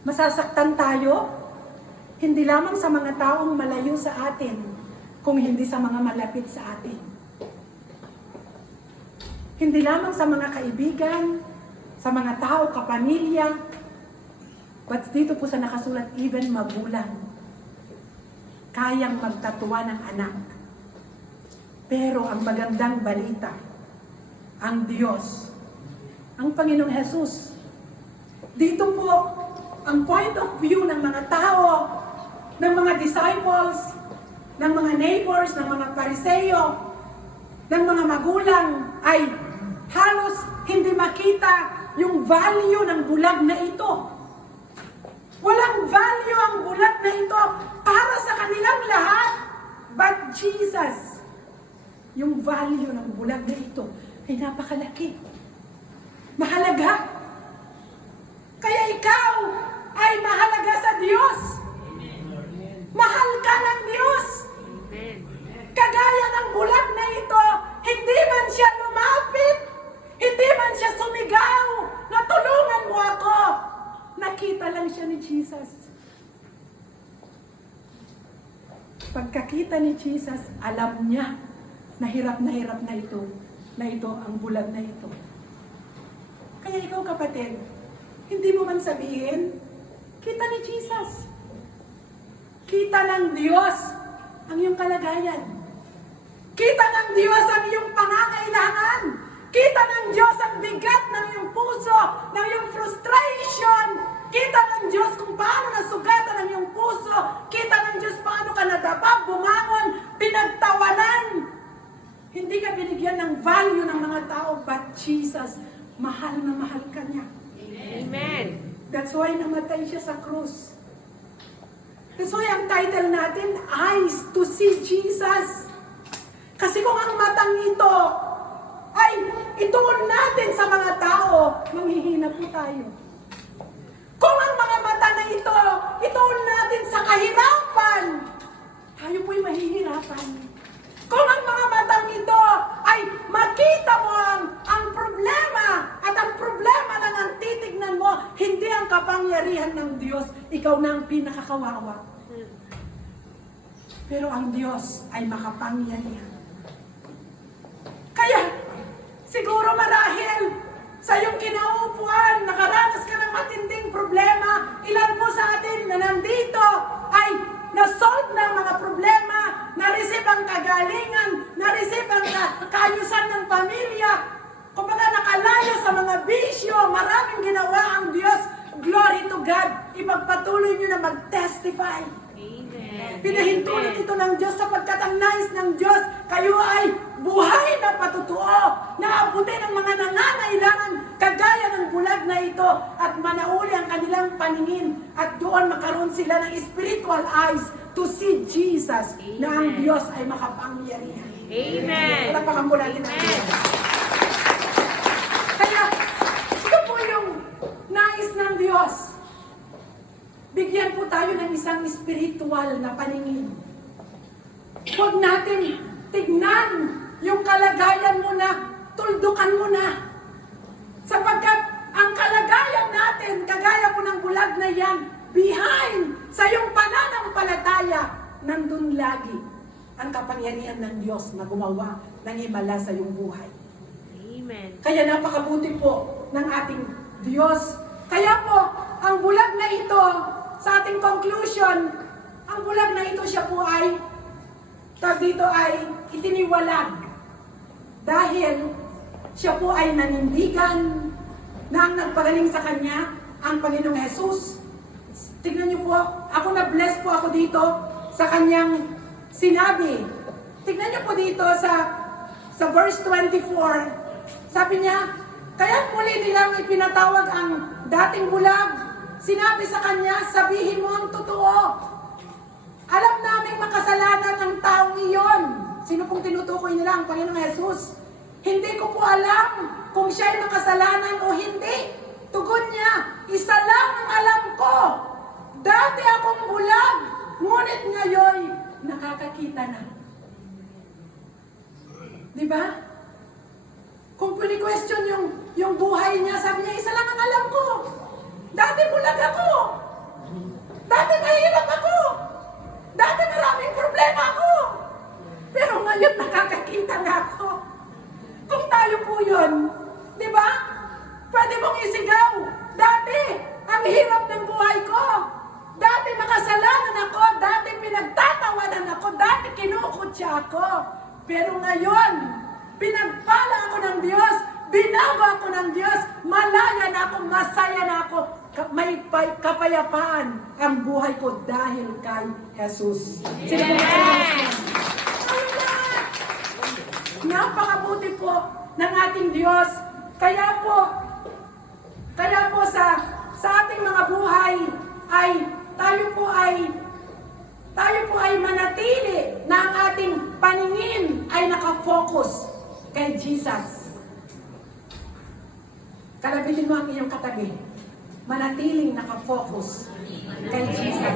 Masasaktan tayo, hindi lamang sa mga taong malayo sa atin, kung hindi sa mga malapit sa atin. Hindi lamang sa mga kaibigan, sa mga tao, kapamilya, but dito po sa nakasulat, even magulang, kayang magtatuwa ng anak. Pero ang magandang balita, ang Diyos, ang Panginoong Jesus, dito po, ang point of view ng mga tao, ng mga disciples, ng mga neighbors, ng mga Pariseo, ng mga magulang, ay halos hindi makita yung value ng bulag na ito. Walang value ang bulag na ito para sa kanilang lahat. But Jesus, yung value ng bulag na ito ay napakalaki. Mahalaga. Kaya ikaw ay mahalaga sa Diyos. Mahal ka ng Diyos. Kagaya ng bulag na ito, hindi man siya lumapit, hindi man siya sumigaw, na tulungan mo ako. Nakita lang siya ni Jesus. Pagkakita ni Jesus, alam niya na hirap na ito ang bulag na ito. Kaya ikaw kapatid, hindi mo man sabihin, kita ni Jesus. Kita ng Diyos ang iyong kalagayan. Kita ng Diyos ang iyong pangangailangan. Kita ng Diyos ang bigat ng iyong puso, ng iyong frustration. Kita ng Diyos kung paano nasugatan ang iyong puso. Kita ng Diyos paano ka nadapa, bumangon, pinagtawanan. Hindi ka binigyan ng value ng mga tao, but Jesus, mahal na mahal ka niya. Amen. That's why namatay siya sa krus. That's why ang title natin, Eyes to See Jesus. Kasi kung ang matang ito ay ituon natin sa mga tao, manghihina po tayo. Kung ang mga mata na ito, ituon natin sa kahirapan, tayo po'y mahihirapan. Kung ang mga matang ito ay makita mo ang problema, at ang problema na ang titignan mo, hindi ang kapangyarihan ng Diyos, ikaw na ang pinakakawawa. Pero ang Diyos ay makapangyarihan. Kaya, siguro marahil sa iyong kinaupuan, nakaranas ka ng matinding problema. Ilan po sa atin na nandito ay na-solve ng mga problema, na-receive ang kagalingan, na-receive ang kaayusan ng pamilya, kumbaga nakalayo sa mga bisyo, maraming ginawa ang Diyos. Glory to God. Ipagpatuloy nyo na mag-testify. Amen. Pinahintulot ito ng Diyos sapagkat ang nais ng Diyos, kayo ay buhay na patutuo, na abutin ang mga nangangailangan kagaya ng bulag na ito at manauli ang kanilang paningin at doon makaroon sila ng spiritual eyes to see Jesus. Amen. Na ang Diyos ay makapangyarihan. Amen. Talapakan po natin ang Diyos. Kaya, ito po yung nais ng Diyos. Bigyan po tayo ng isang spiritual na paningin. Huwag natin tignan yung kalagayan mo na, tuldukan mo na. Sapagkat ang kalagayan natin, kagaya po ng bulag na yan, behind sa iyong pananampalataya, nandun lagi ang kapangyarihan ng Diyos na gumawa ng himala sa iyong buhay. Amen. Kaya napakabuti po ng ating Diyos. Kaya po, ang bulag na ito, sa ating conclusion, ang bulag na ito siya po ay, dito ay itiniwalag. Dahil siya po ay nanindigan na ang nagpagaling sa kanya, ang Panginoong Jesus. Tignan niyo po, ako na-bless po ako dito sa kanyang sinabi. Tignan niyo po dito sa verse 24. Sabi niya, kaya muli nilang ipinatawag ang dating bulag. Sinabi sa kanya, sabihin mo ang totoo. Alam naming makasalanan ng taong iyon. Sino pong tinutukoy nila? Ang Panginoong Jesus. Hindi ko po alam kung siya ay makasalanan o hindi. Tugon niya, isa lang ang alam ko. Dati akong bulag, ngunit ngayon nakakakita na. Di ba? Kung pini-question yung buhay niya, sabi niya, isa lang ang alam ko. Dati bulag ako. Dati mahirap ako. Dati maraming problema ako. ngayon, di ba? Pwede mong isigaw. Dati, ang hirap ng buhay ko. Dati makasalanan ako. Dati pinagtatawanan ako. Dati kinukutya ako. Pero ngayon, pinagpala ako ng Diyos. Binago ako ng Diyos. Malaya na ako. Masaya na ako. May kapayapaan ang buhay ko dahil kay Jesus. Sino po Amen. napakabuti po ng ating Diyos. Kaya po sa ating mga buhay ay tayo po ay manatili na ang ating paningin ay nakafocus kay Jesus. Kalabitin mo ang iyong katabi. Manatiling nakafocus kay Jesus.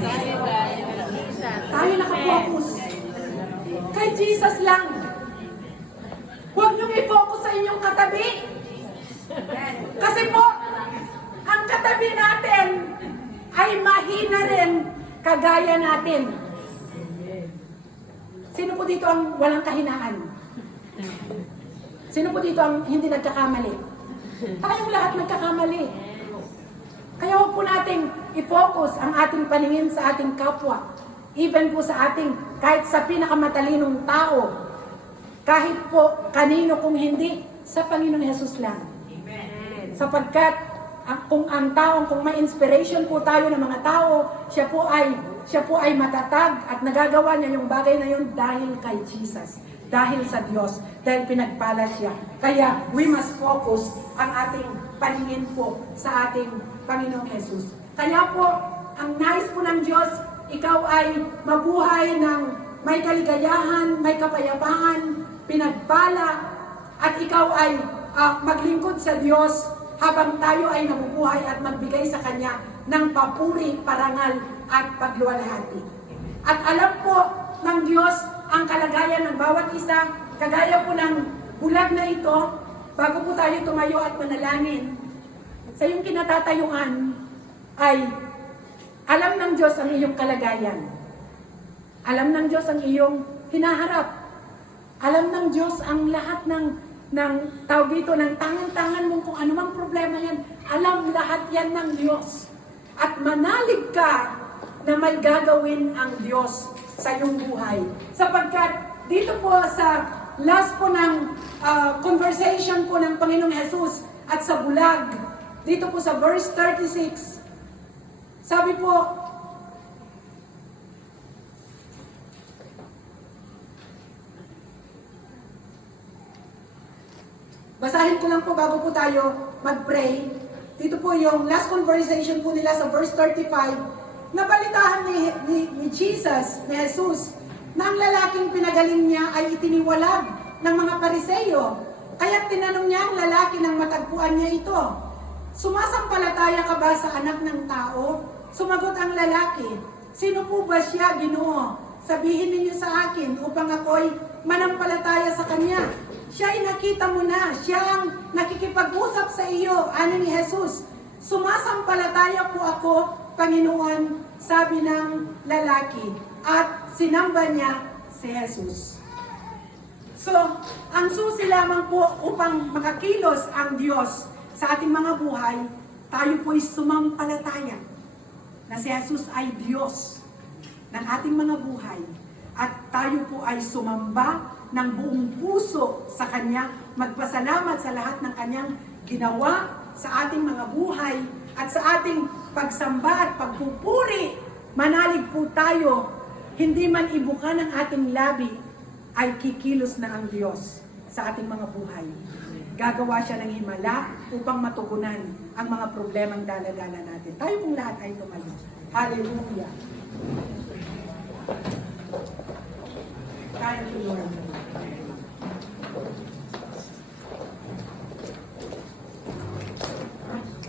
Tayo nakafocus kay Jesus lang. Huwag niyong i-focus sa inyong katabi. Kasi po, ang katabi natin ay mahina rin kagaya natin. Sino po dito ang walang kahinaan? Sino po dito ang hindi nagkakamali? Tayong lahat nagkakamali. Kaya huwag po nating i-focus ang ating paningin sa ating kapwa. Even po sa ating, kahit sa pinakamatalinong tao, kahit po kanino kung hindi, sa Panginoong Hesus lang. Amen. Sapagkat kung may inspiration po tayo ng mga tao, siya po ay matatag at nagagawa niya yung bagay na yun dahil kay Jesus, dahil sa Diyos, dahil pinagpala siya. Kaya we must focus ang ating paningin po sa ating Panginoong Hesus. Kaya po, ang nais po ng Diyos, ikaw ay mabuhay ng may kaligayahan, may kapayapaan, pinagpala, at ikaw ay maglingkod sa Diyos habang tayo ay nabubuhay at magbigay sa Kanya ng papuri, parangal at pagluwalhati. At alam po ng Diyos ang kalagayan ng bawat isa, kagaya po ng bulag na ito, bago po tayo tumayo at manalangin, sa iyong kinatatayuan ay alam ng Diyos ang iyong kalagayan. Alam ng Diyos ang iyong hinaharap. Alam ng Diyos ang lahat ng tawag dito, ng tangan-tangan mong kung anumang problema yan. Alam lahat yan ng Diyos. At manalig ka na may gagawin ang Diyos sa iyong buhay. Sapagkat dito po sa last po ng conversation po ng Panginoong Jesus at sa bulag, dito po sa verse 36, sabi po, basahin ko lang po bago po tayo mag-pray. Dito po yung last conversation po nila sa verse 35. Nabalitahan ni Jesus, ni Jesus, na ang lalaking pinagaling niya ay itiniwalag ng mga Pariseo. Kaya tinanong niya ang lalaki nang matagpuan niya ito, sumasampalataya ka ba sa anak ng tao? Sumagot ang lalaki, sino po ba siya, Ginoo? Sabihin ninyo sa akin upang ako'y manampalataya sa kanya. Siya ay nakita mo na, siya ang nakikipag-usap sa iyo, ani ni Jesus. Sumasampalataya po ako, Panginoon, sabi ng lalaki. At sinamba niya si Jesus. So, ang susi lamang po upang makakilos ang Diyos sa ating mga buhay, tayo po'y sumampalataya na si Jesus ay Diyos ng ating mga buhay. At tayo po ay sumamba ng buong puso sa Kanya, magpasalamat sa lahat ng Kanyang ginawa sa ating mga buhay at sa ating pagsamba at pagpupuri. Manalig po tayo, hindi man ibuka ng ating labi, ay kikilos na ang Diyos sa ating mga buhay. Gagawa siya ng himala upang matugunan ang mga problemang dala-dala natin. Tayo pong lahat ay tumayo. Hallelujah. Thank you, Lord.